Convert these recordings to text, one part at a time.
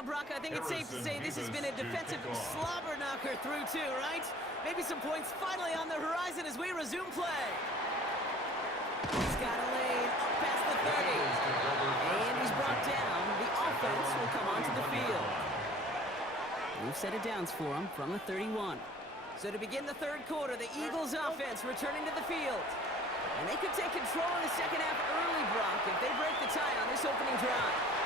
Well, Brock, I think it's safe to say this has been a defensive slobber knocker through two, right? Maybe some points finally on the horizon as we resume play. He's got a lane up past the 30. And he's brought down. The offense will come onto the field. We've set it downs for him from the 31. So to begin the third quarter, the Eagles offense returning to the field. And they could take control in the second half early, Brock, if they break the tie on this opening drive.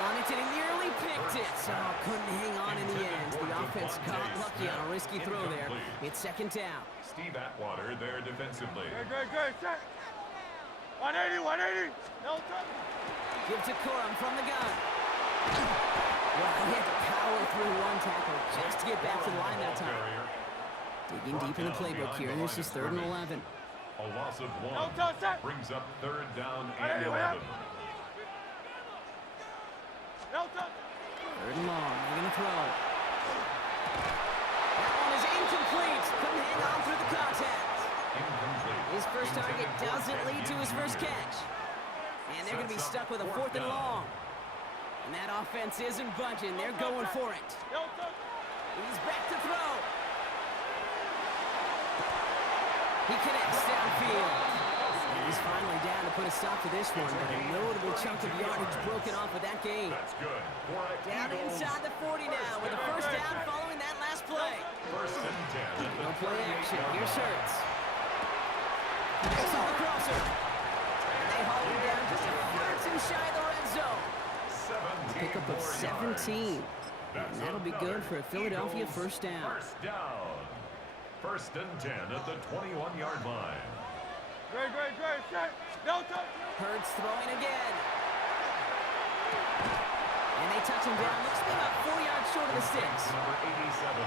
On it, and he nearly picked it. So couldn't hang on in the end. The offense got lucky on a risky throw there. It's second down. Steve Atwater there defensively. Good. Set. 180, 180. No touch. Give to Corum from the gun. Well, he had to power through one tackle just to get back to the line that time. Digging deep in the playbook here. This is 3rd and 11. A loss of 1 brings up 3rd down and 11. 3rd and long. They're going to throw. That one is incomplete. Couldn't hang on through the contact. Incomplete. His first target doesn't lead to his first catch. And they're going to be stuck with a 4th and long. And that offense isn't budging. They're going for it. He's back to throw. He connects downfield. And he's finally down to put a stop to this one, but a notable chunk of yardage broken off of that game. That's good. Down inside the 40 now with a first down following that last play. 1st and 10. No play action. Here's Hurts. It's on the crosser. And they haul him down just a fraction shy of the red zone. Pickup of 17. And that'll be good for a Philadelphia first down. First down. 1st and 10 at the 21-yard line. Great. Set. No touch. Hurts throwing again. And they touch him down. Looks to be about 4 yards short of the sticks. Number 87.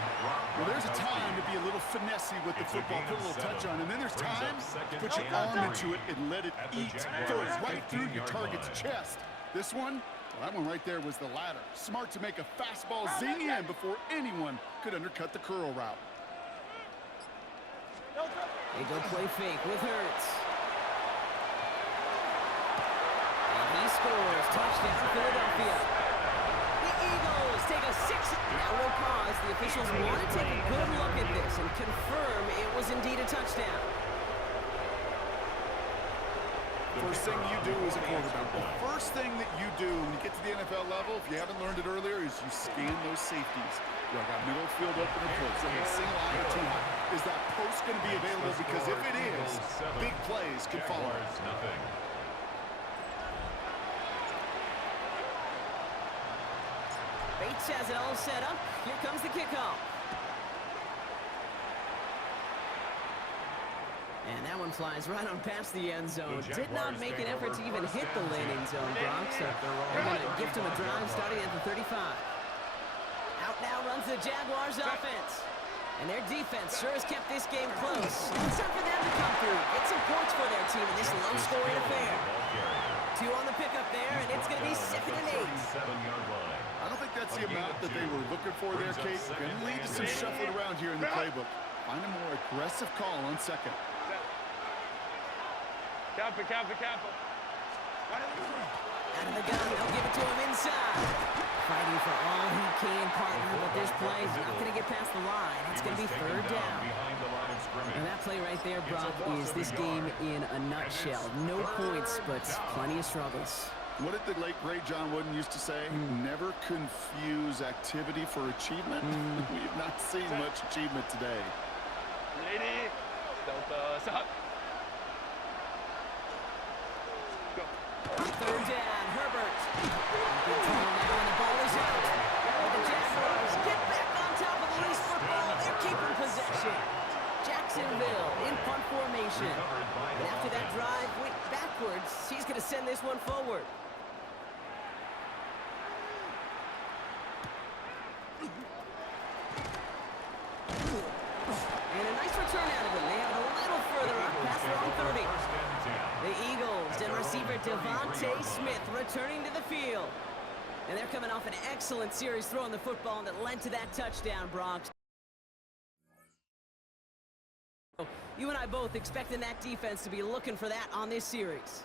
Well, there's a time to be a little finessey with the football, put a little touch on, and then there's time to put your arm into it and let it eat, throw it right through your target's chest. This one, well, that one right there was the latter. Smart to make a fastball zing in before anyone could undercut the curl route. They go play fake with Hurts. And he scores. Touchdown, Philadelphia. The Eagles take a 6. Now we'll pause. The officials want to take a good look at this and confirm it was indeed a touchdown. First thing you do as a quarterback, the first thing that you do when you get to the NFL level, if you haven't learned it earlier, is you scan those safeties. You got middle field open and close. I mean, single eye or two high. Is that post going to be available? Because if it is, big plays can follow. Nothing. Bates has it all set up. Here comes the kickoff. And that one flies right on past the end zone. Did not make an effort to even hit the landing zone, Brock. So they're going to gift him a drive starting at the 35. Out now runs the Jaguars offense. And their defense sure has kept this game close. It's time for them to come through. Get some points for their team in this low-scoring affair. 2 on the pickup there, and it's going to be 2nd and 8. I don't think that's the amount that they were looking for there, Kate. Going to lead to some shuffling around here in the playbook. Find a more aggressive call on 2nd. Cap it. Out of the gun, they'll give it to him inside. Fighting for all he can, partner, but this play is not going to get past the line. It's going to be 3rd down. And that play right there, Brock, is this game in a nutshell. No points, but plenty of struggles. What did the late, great John Wooden used to say? Never confuse activity for achievement. We have not seen much achievement today. Lady. Delta. Stop. 3rd down, Herbert. Good throw now, and the ball is out. And the Jaguars get back on top of the loose football. They're keeping possession. Jacksonville in punt formation. And after that drive went backwards, he's going to send this one forward. And a nice return out of him. They have it a little further up past their own 30. The Eagles and receiver Devontae Smith returning to the field. And they're coming off an excellent series throwing the football that led to that touchdown, Bronx. You and I both expecting that defense to be looking for that on this series.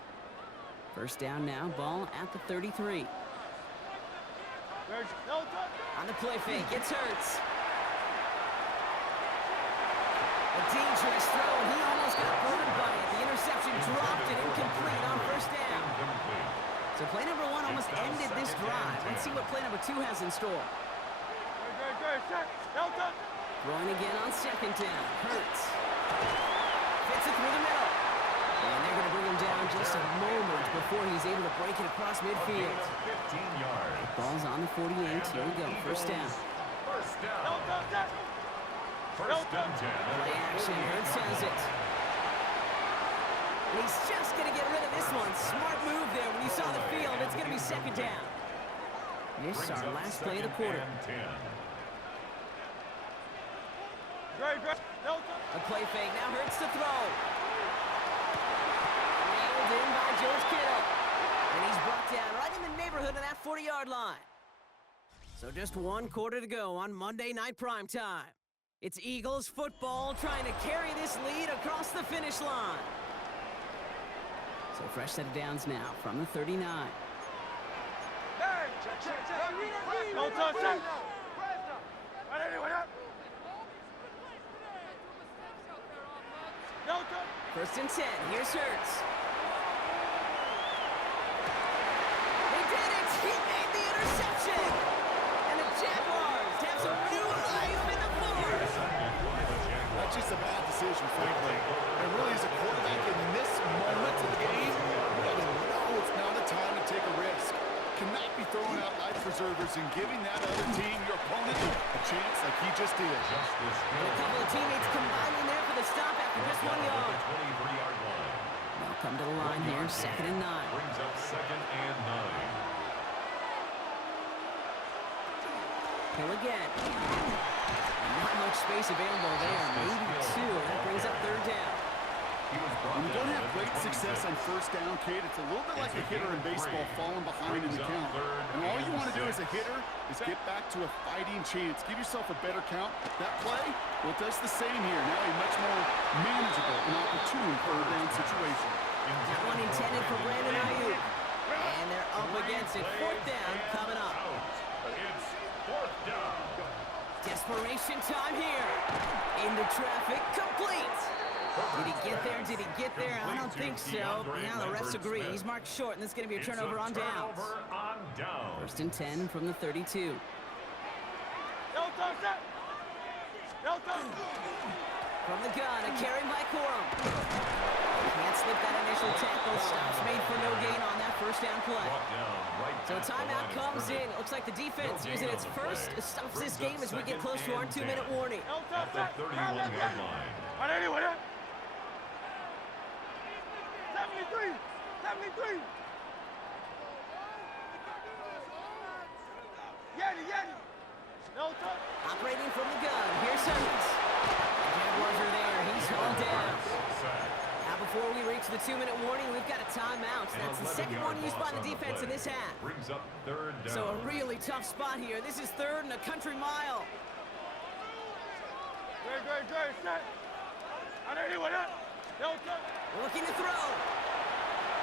First down now, ball at the 33. On the play fake, it's Hurts. A dangerous throw, and he almost got burned by it. The interception dropped and incomplete on first down. So play number 1 almost ended this drive. Let's see what play number 2 has in store. Throwing again on second down. Hurts. Fits it through the middle. And they're going to bring him down just a moment before he's able to break it across midfield. 15 yards. Ball's on the 48. Here we go. First down. First down. First and 10. Play action. Hurts has it. And he's just going to get rid of this one. Smart move there. When you saw the field, it's going to be second down. This is our last play of the quarter. A play fake. Now Hurts to throw. Nailed in by George Kittle. And he's brought down right in the neighborhood of that 40-yard line. So just 1 quarter to go on Monday Night Primetime. It's Eagles football trying to carry this lead across the finish line. So fresh set of downs now from the 39. First and 10. Here's Hurts. He did it! He made the interception! And the Jaguars have some new life in the fourth! That's just a bad decision, frankly. And really, as a quarterback in this moment of the game, you gotta know it's not a time to take a risk. Cannot be throwing out life preservers and giving that other team, your opponent, a chance like he just did. And a couple of teammates combining there for the stop after just 1 yard. They'll come to the line here, second and 9. Brings up second and 9. Hill again. Not much space available there, maybe 2. That brings up third down. When you don't have great success on first down, Kate, it's a little bit like a hitter in baseball falling behind in the count. And all you want to do as a hitter is get back to a fighting chance. Give yourself a better count. That play, well, it does the same here. Now a much more manageable and opportune third down situation. That one intended for Brandon Ayuk. And they're up against it. Fourth down coming up. It's fourth down. Desperation time here. Into traffic, complete. Did he get there? Did he get there? I don't think so. Now the refs agree. He's marked short, and this is going to be a turnover on downs. First and 10 from the 32. From the gun, a carry by Corum. Can't slip that initial tackle. Stops made for no gain on that first down play. So timeout comes in. Looks like the defense using its first stops this game as we get close to our 2-minute warning. At the 31-yard line. 73! Operating from the gun. Here's Hurts. The Jaguars are there. He's hauled down. Now before we reach the 2-minute warning, we've got a timeout. That's the second one used by the defense in this half. Brings up third down. So a really tough spot here. This is third and a country mile. Looking to throw.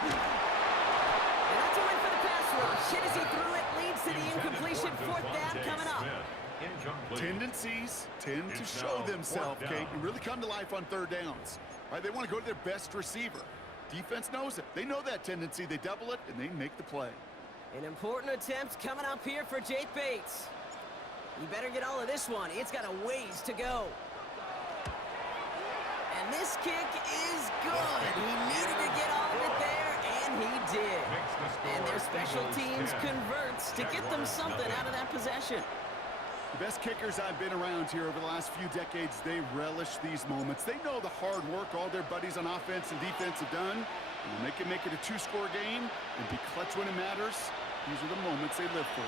And that's a win for the pass rush. Hit as he threw it, leads to the incompletion. Fourth down coming up. Tendencies tend to show themselves, Kate, and really come to life on third downs. Right? They want to go to their best receiver. Defense knows it. They know that tendency. They double it, and they make the play. An important attempt coming up here for Jake Bates. You better get all of this one. It's got a ways to go. And this kick is good. He needed to get all of it there, and he did. And their special teams converts to get them something out of that possession. The best kickers I've been around here over the last few decades, they relish these moments. They know the hard work all their buddies on offense and defense have done. And when they can make it a 2-score game and be clutch when it matters, these are the moments they live for.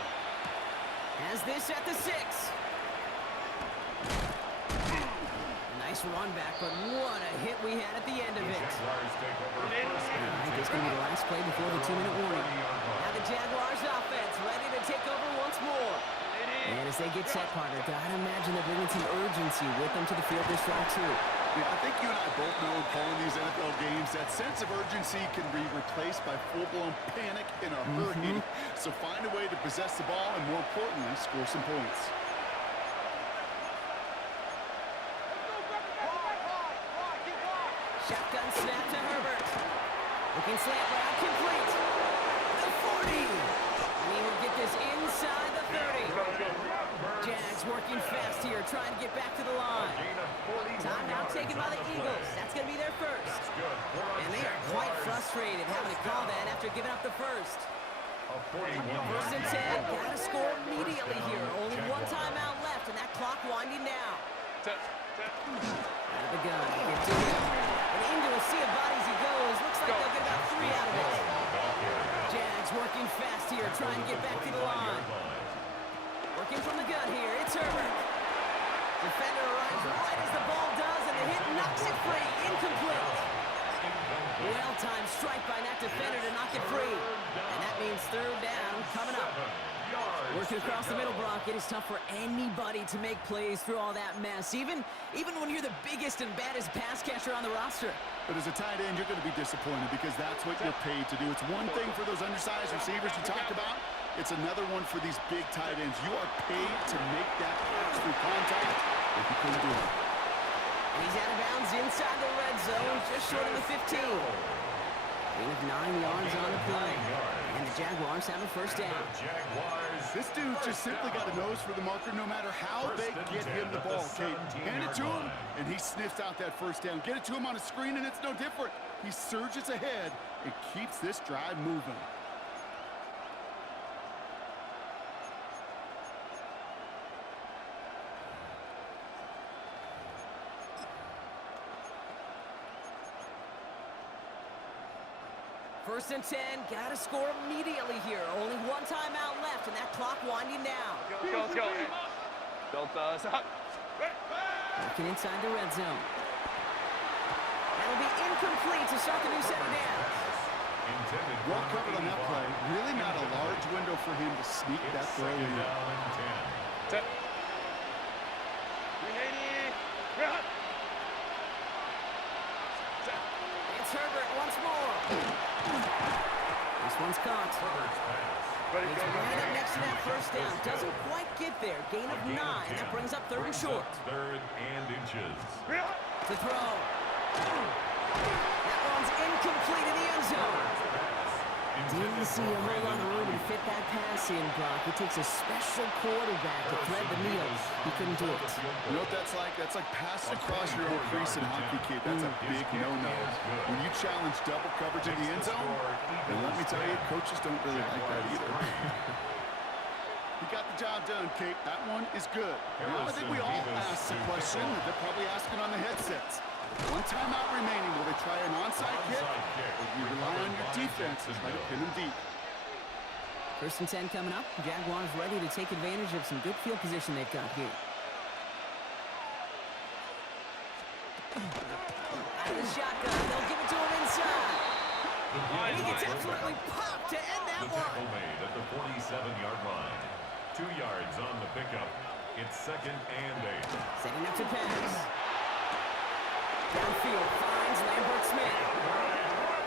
Has this at the 6. Nice run back, but what a hit we had at the end of it. I think it's going to be the last play before the 2-minute warning. Now the Jaguars offense ready to take over once more. And as they get set, partner, gotta imagine they're bringing some urgency with them to the field this drive too. Yeah, I think you and I both know in calling these NFL games that sense of urgency can be replaced by full-blown panic in a hurry. So find a way to possess the ball and, more importantly, score some points. Shotgun snap to Herbert. Looking slant route complete. The 40. And he will get this inside the 30. Jags working fast here, trying to get back to the line. Timeout taken by the Eagles. That's going to be their first. And they are quite frustrated having to call that after giving up the first. First and 10. Got to score immediately here. Only one timeout left, and that clock winding down. Out of the gun. Get to him. And into a sea of bodies he goes. Looks like they'll get about 3 out of it. Jags working fast here, trying to get back to the line. Working from the gun here. It's Herbert. Defender arrives right as the ball does, and the hit knocks it free. Incomplete. Well-timed strike by that defender to knock it free. And that means third down coming up. Working across the middle, Brock, it is tough for anybody to make plays through all that mess, even when you're the biggest and baddest pass catcher on the roster. But as a tight end, you're going to be disappointed because that's what you're paid to do. It's one thing for those undersized receivers you talked about. It's another one for these big tight ends. You are paid to make that catch through contact if you couldn't do it. And he's out of bounds inside the red zone, just short of the 15. Gain of 9 yards on the play. And the Jaguars have a first down. This dude just simply got a nose for the marker no matter how they get him the ball. Okay, hand it to him, and he sniffs out that first down. Get it to him on a screen, and it's no different. He surges ahead and keeps this drive moving. First and 10, got to score immediately here. Only one timeout left, and that clock winding down. Let's go. Delta, stop. Working inside the red zone. That'll be incomplete to start the new set of downs. Well covered on that play. Really not a large window for him to sneak that throw in. It's Herbert once more. This one's caught. He's right up next to that first down. Doesn't quite get there. Gain of 9. That brings up third and short. Third and inches. To throw. That one's incomplete in the end zone. Didn't see a whole lot of room to fit that pass in, Brock. It takes a special quarterback to thread the needle. He couldn't do it. You know what that's like? That's like passing across your own crease in hockey, kid. That's a big no-no. When you challenge double coverage in the end zone, and let me tell you, coaches don't really like that either. He got the job done, Kate. That one is good. Now, I think we all asked the question that they're probably asking on the headsets. One timeout remaining. Will they try an onside kick? Or do you rely on your defense to try to pin them deep? First and 10 coming up. Jaguars ready to take advantage of some good field position they've got here. Out of the shotgun. They'll give it to him inside. And he gets absolutely popped to end that one. Tackle made at the 47-yard line. 2 yards on the pickup. It's second and 8. Setting up to pass. Downfield finds Lambert Smith.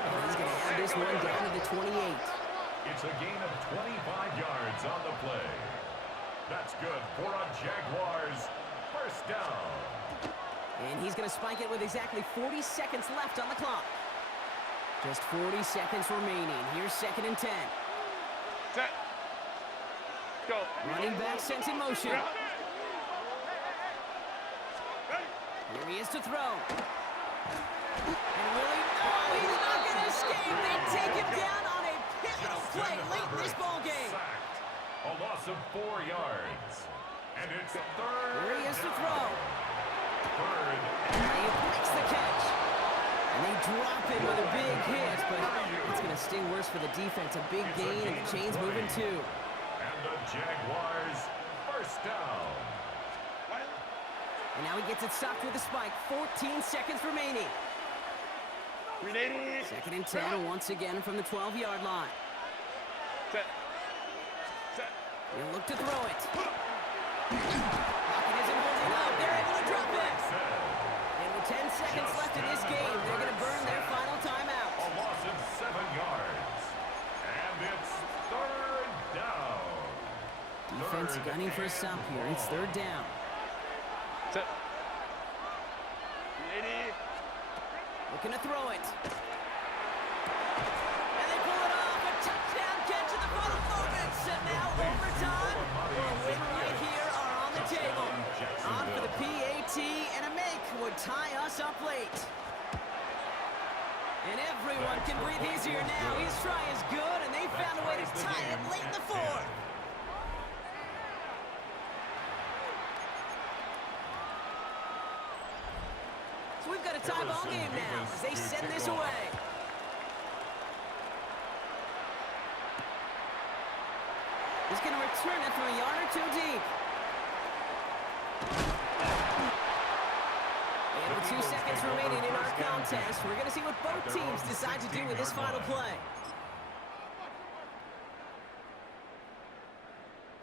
And he's going to have this one down to the 28. It's a gain of 25 yards on the play. That's good for a Jaguars first down. And he's going to spike it with exactly 40 seconds left on the clock. Just 40 seconds remaining. Here's second and 10. Set. Go. Running back sent in motion. Here he is to throw. And will he? Oh, he's not going to escape. They take him down on a pivotal play late in this ball game. A loss of 4 yards. And it's third. Here he is to throw. Third. And he makes the catch. And they drop him with a big hit, but it's going to sting worse for the defense. A big gain, and the chain's moving too. And the Jaguars first down. And now he gets it stopped with a spike. 14 seconds remaining. Second and 10 once again from the 12-yard line. Set. He'll look to throw it. Pocket isn't holding up. They're able to drop it. And with 10 seconds left in this game. They're going to burn their final timeout. A loss of 7 yards. And it's third down. Defense gunning for a stop here. It's third down. Looking to throw it. And they pull it off. A touchdown catch in the final moments. And now overtime or a win right here are on the table. On for the PAT, and a make would tie us up late. And everyone can breathe easier now. His try is good, and they found a way to tie it late in the fourth. So we've got a tie ball game now as they send this away. He's going to return it from a yard or two deep. And with 2 seconds remaining in our contest, we're going to see what both teams decide to do with this final play.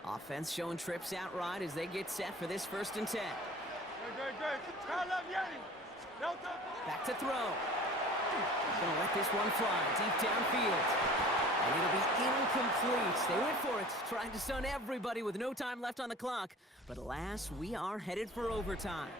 Offense showing trips out right as they get set for this 1st and 10. Back to throw. Gonna let this one fly deep downfield. And it'll be incomplete. They went for it, trying to stun everybody with no time left on the clock. But alas, we are headed for overtime.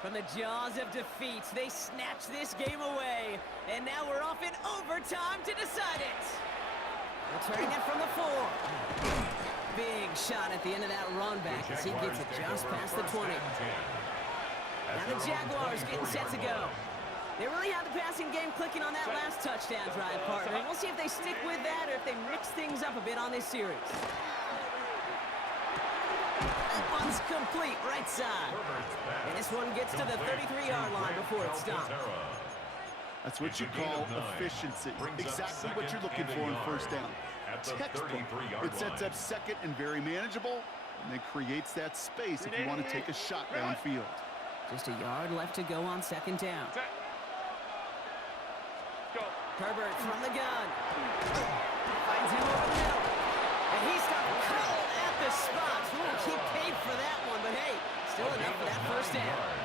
From the jaws of defeat, they snatch this game away. And now we're off in overtime to decide it. Returning it from the 4. Big shot at the end of that run back as he gets it just past the 20. Now the Jaguars getting set to go. They really had the passing game clicking on that last touchdown drive, partner. We'll see if they stick with that or if they mix things up a bit on this series. One's complete, right side. And this one gets to the 33-yard line before it stops. That's what you call efficiency. Exactly what you're looking for in 1st down. Textbook. It sets up 2nd and very manageable, and it creates that space if you want to take a shot downfield. Just a yard left to go on 2nd down. Herbert from the gun. Finds him over the middle. And he's got a call at the spot. He paid for that one, but hey, still enough for that 1st down.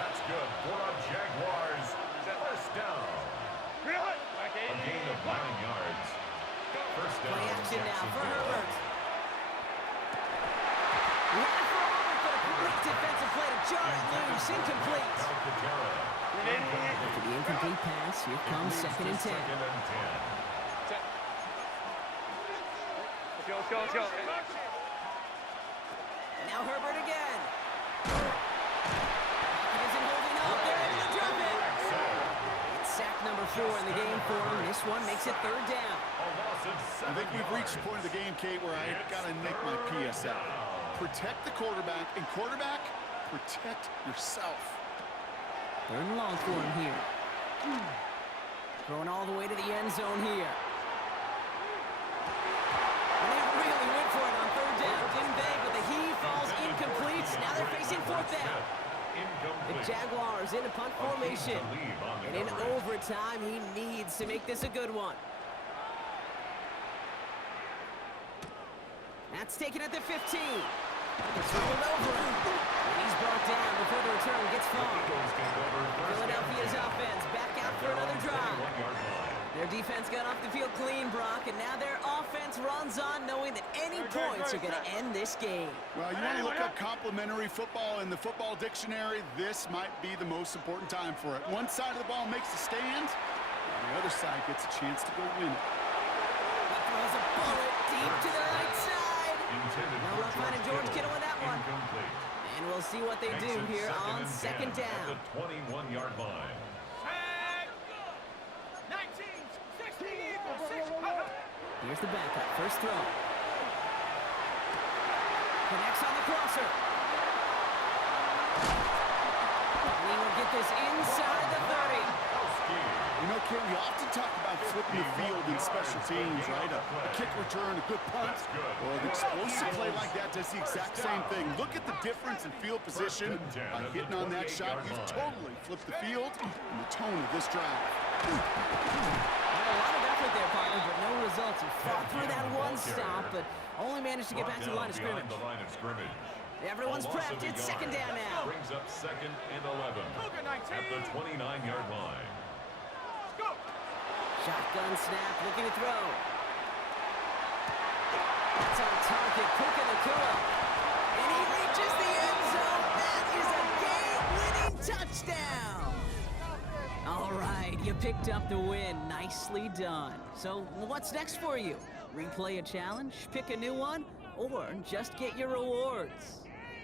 That's good for a Jaguars 1st down. A gain of 9 yards. 1st down. Play action now for Herbert. Left for Herbert, but a great defensive play to jar it loose. Incomplete. After the incomplete pass, here comes 2nd and 10. Let's go. Now Herbert again. He isn't holding up. They're able to drop it. It's sack number 4 in the game for him. This one makes it 3rd down. I think we've reached the point of the game, Kate, where I got to make my PS out. Protect the quarterback, and quarterback, protect yourself. 3rd and long for him here. Throwing all the way to the end zone here. And they really went for it on 3rd down, didn't they? But the heave falls incomplete. Now they're facing 4th down. The Jaguars in a punt formation. And in overtime, he needs to make this a good one. That's taken at the 15. It's rolled over. And he's brought down before the return gets far. Philadelphia's offense back out for another drive. Their defense got off the field clean, Brock, and now their offense runs on knowing that any points are going to end this game. Well, you want to look up complimentary football in the football dictionary, this might be the most important time for it. One side of the ball makes a stand, and the other side gets a chance to go win it. He throws a bullet deep to the right side. No rough finding George Kittle with that one. And we'll see what they do here on 2nd down. At the 21-yard line. Here's the backup. First throw. Connects on the crosser. He will get this inside the 30. You know, Ken, we often talk about flipping the field in special teams, right? A kick return, a good punt, or an explosive play like that does the exact same thing. Look at the difference in field position. By hitting on that shot, you've totally flipped the field and the tone of this drive. Had a lot of effort there, partner, but no results. He fought through that one stop, but only managed to get back to the line of scrimmage. Everyone's prepped. It's second down now. Brings up second and 11 at the 29-yard line. Shotgun snap, looking to throw. That's on target, Puka Nakua. And he reaches the end zone. That is a game-winning touchdown. All right, you picked up the win. Nicely done. So what's next for you? Replay a challenge, pick a new one, or just get your rewards?